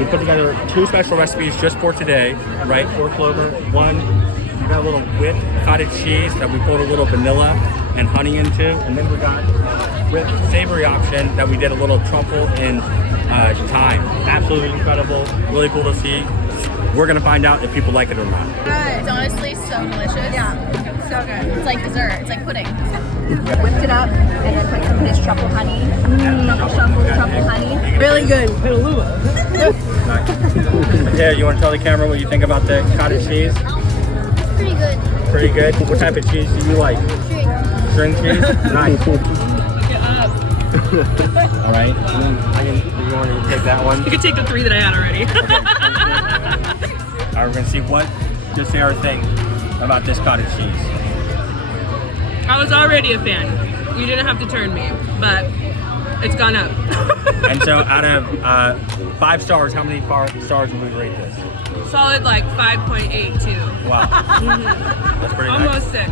We put together 2 special recipes just for today, right? 4 flavor. One, we got a little whipped cottage cheese that we poured a little vanilla and honey into, and then we got with savory option that we did a little truffle and thyme. Absolutely incredible, really cool to see. We're gonna find out if people like it or not. It's honestly so delicious. Yeah, so good. It's like dessert. It's like pudding. Whipped it up and then put some of this truffle honey. Truffle honey. Really good. Yeah, you want to tell the camera what you think about the cottage cheese? Pretty good. Pretty good. What type of cheese do you like? String cheese? Nice. All right. And then you want to take that one? You could take the 3 that I had already. All right, we're gonna see what does Sarah think about this cottage cheese. I was already a fan. You didn't have to turn me, but it's gone up. And so, out of 5 stars, how many stars would we rate this? Solid like 5.82. Wow, that's pretty nice. Almost 6.